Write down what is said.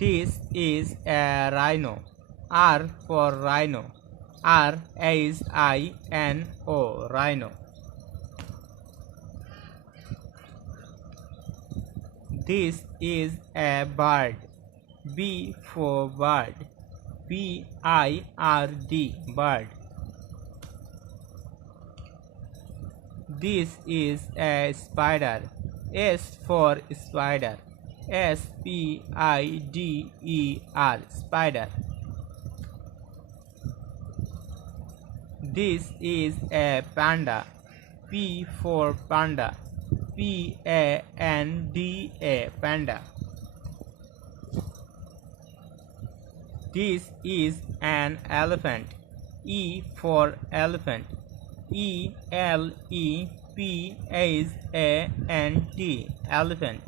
This is a rhino. R for rhino. R-H-I-N-O, rhino. This is a bird. B for bird. B-I-R-D, bird. This is a spider. S for spider. S-P-I-D-E-R, spider. This is a panda. P for panda. P-A-N-D-A, panda. This is an elephant. E for elephant. E-L-E-P-H-A-N-T, elephant.